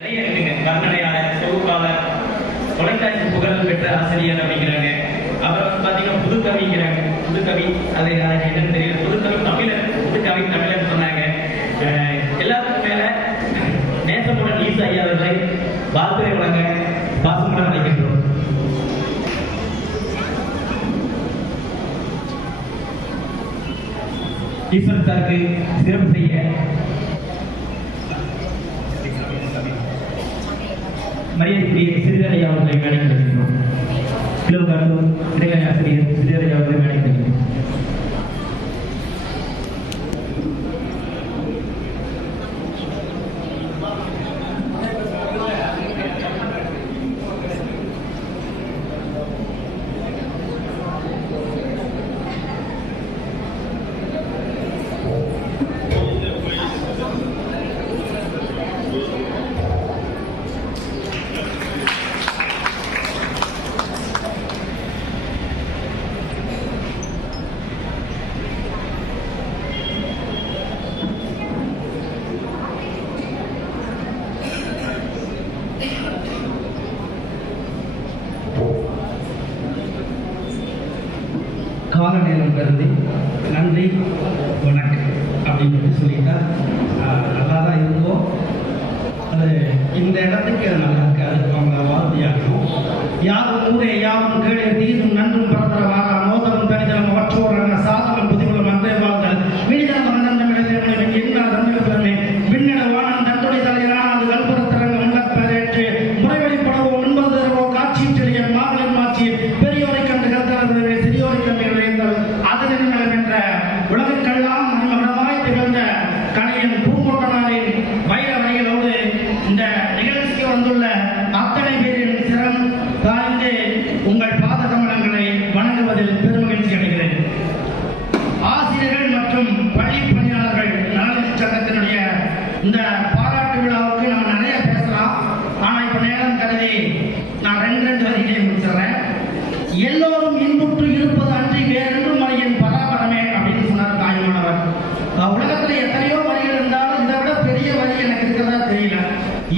நிறைய இருக்குங்க தொலைக்காட்சி புகழ் பெற்ற ஆசிரியர் அப்படிங்கிறாங்க அப்புறம் பாத்தீங்கன்னா புதுக்கவிங்கிறாங்க புதுக்கவி அது அது என்னன்னு தெரியல. புதுக்கவி தமிழர் புதுக்கவி தமிழர் சொன்னாங்க. எல்லாத்துக்கும் மேல நேசமுடன் ஈசா ஐயா அவர்களை வாழ்த்துறை வழங்க பாசமுடன் அழைக்கின்றோம். ஈஸ்வரன் சாருக்கு சிறப்பு செய்ய Carlos. Gracias. கால நேரம் கருதி நன்றி வணக்கம் அப்படின்னு சொல்லிட்டா ஆஹ், நல்லா தான் இருந்தோம் அது இந்த இடத்துக்கு அது நல்லா இருக்காது. அவங்கள வாழ்த்தியாகணும். யாரும் கூட யாரும் கேட்க தீரும் நன்றும் பிறந்தர இந்த பாராட்டு விழாவுக்கு நம்ம நிறைய பேசலாம். ஆனா இப்ப நேரம் கருதி நான் ரெண்டு ரெண்டு வரிகளை முடிச்சிடுறேன். எல்லோரும் இன்புற்று இருப்பது அன்றி வேறென்றும் மலையின் பராபரமே அப்படின்னு சொன்னார் தாய்மானவர் உலகத்தில் உலகத்துல எத்தனையோ வழிகள் இருந்தாலும் இதை விட பெரிய வழி எனக்கு இருக்கிறதா தெரியல.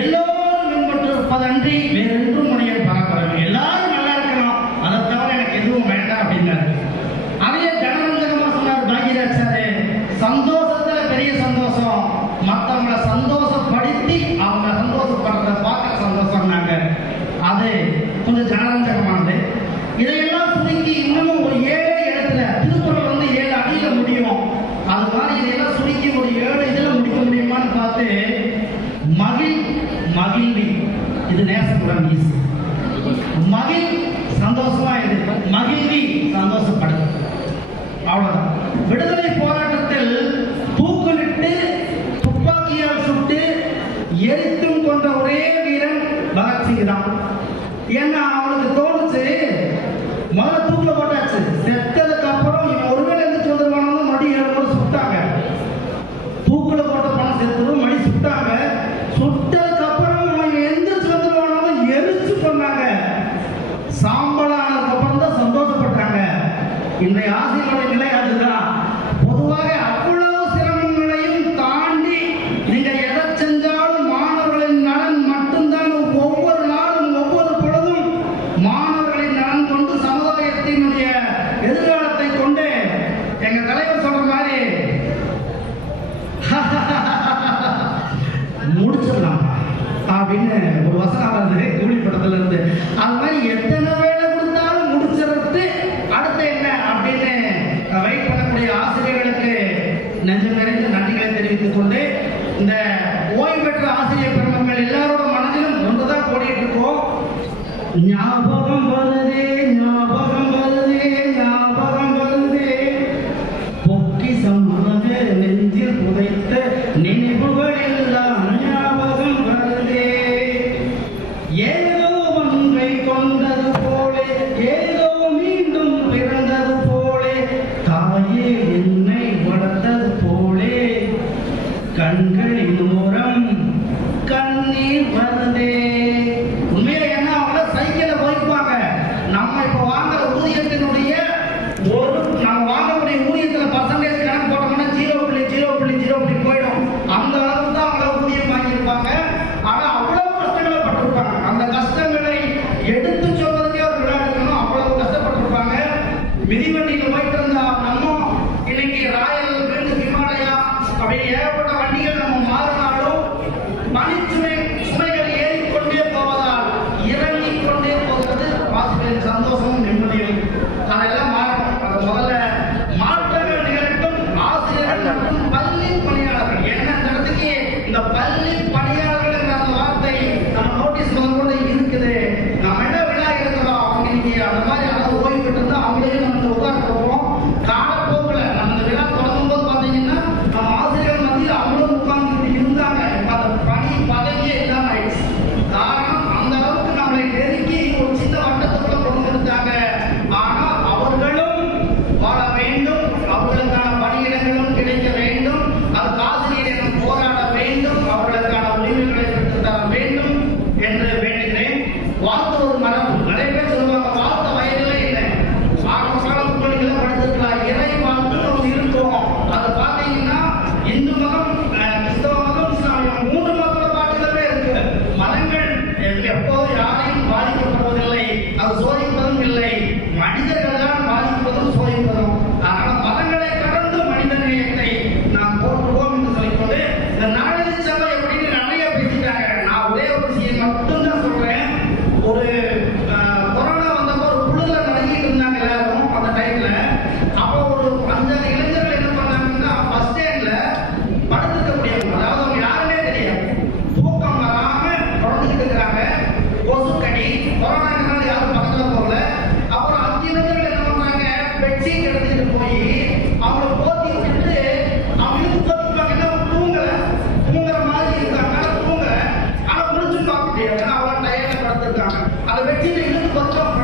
எல்லோரும் இன்புற்று இருப்பது அன்றி வேறென்றும் மலையின் பராபரமே. எல்லாரும் நல்லா இருக்கணும். அதை தவிர எனக்கு எதுவும் வேண்டாம் அப்படின்னாரு அதே ஜனரஞ்சகமா சொன்னார் பாக்யராஜ் சாரு சந்தோஷத்துல பெரிய சந்தோஷம். மத்தவங்கள சந்தோஷப்படுத்தி அவங்க சந்தோஷப்படுறத பார்க்க சந்தோஷம்னாங்க. அது கொஞ்சம் ஜனரஞ்சகமானது இதையெல்லாம் சுருக்கி இன்னமும் ஒரு ஏழு இடத்துல திருக்குறள் வந்து ஏழு அடியில முடியும். அது மாதிரி இதையெல்லாம் சுருக்கி ஒரு ஏழு இதுல முடிக்க முடியுமான்னு பார்த்து மகிழ் மகிழ்வி. இது நேசப்புறம் ஈஸ் மகிழ் சந்தோஷமா இருக்கு. மகிழ்வி சந்தோஷப்படுது. அவ்வளவுதான். விடுதலை அப்படின்னு ஒரு வசனம் வந்தது கூலி படத்துல இருந்து அது மாதிரி எத்தனை இப்ப வாங்குற ஊதியத்தினுடைய ஒரு And the beginning, lift up your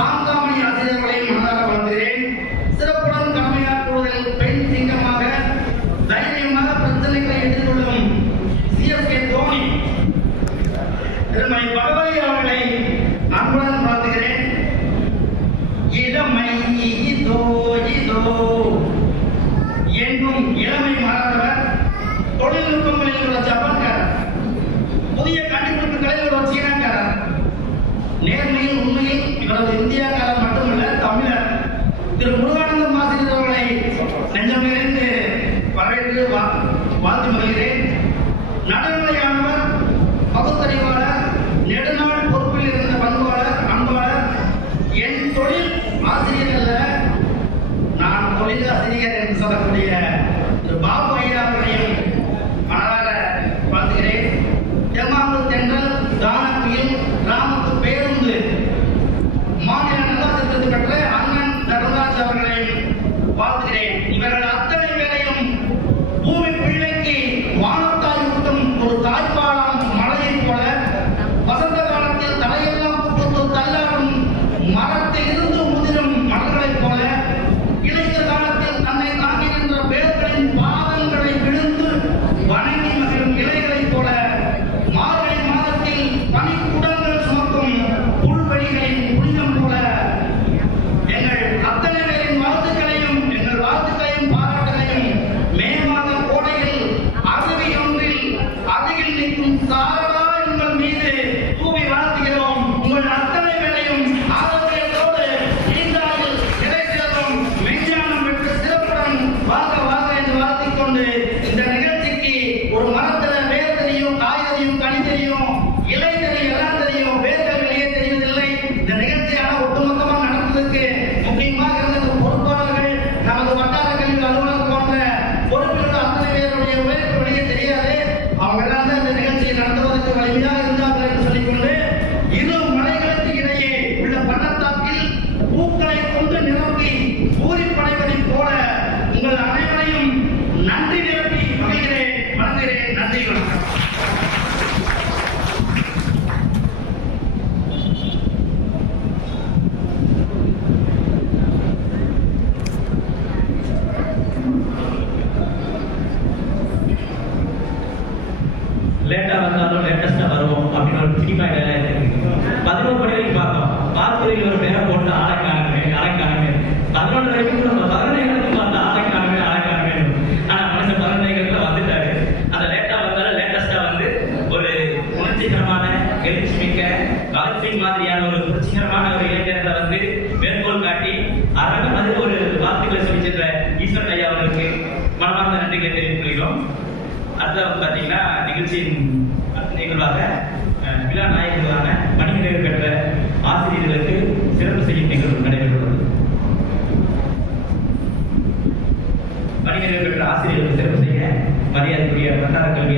Santhamani ஆசிரியர்களை மனதார வந்தேன் சிறப்புடன் கடமையார் கூடுதல் பெண் சிங்கமாக தைரியமாக பிரச்சனைகளை எடுத்துக்கொள்ளும் சிஎஸ்கே தோனி. திருமதி பகவதி அவர்களை அன்புடன் வாழ்த்துகிறேன். இளமை இதோ இதோ. என்றும் இளமை மாறாதவர். தொழில்நுட்பங்களில் உள்ள ஜப்பான்காரர். புதிய கண்டுபிடிப்புகளை ஒரு சீனாக்காரர். நேர்மையில் உண்மையில் pero India. ஒரு சினிமா பதினோரு ஒரு பேரை போட்டு ஆளை காணுமே ஆளை காணுமே பதினொன்று வரைக்கும் நம்ம பார்த்தா ஆளை காணுமே ஆளை ஆனா மனுஷன் பதினொன்று வந்துட்டாரு. அந்த லேட்டா வந்தாலும் லேட்டஸ்டா வந்து ஒரு உணர்ச்சிகரமான எழுச்சி மாதிரியான ஒரு புரட்சிகரமான ஒரு இளைஞர்களை வந்து மேற்கோள் காட்டி அரங்க மாதிரி ஒரு வார்த்தைகளை ஈஸ்வரன் ஐயா அவர்களுக்கு மனமார்ந்த நன்றிகளை தெரிவித்துக் கொள்கிறோம். அடுத்த வந்து பார்த்தீங்கன்னா நிகழ்ச்சியின் நிகழ்வாக விழா நாயகர்களான பணிநிறைவு பெற்ற ஆசிரியர்களுக்கு சிறப்பு செய்யும் நிகழ்வு நடைபெற்றுள்ளது. பணிநிறைவு பெற்ற ஆசிரியர்களுக்கு சிறப்பு செய்ய மரியாதைக்குரிய வட்டார கல்வி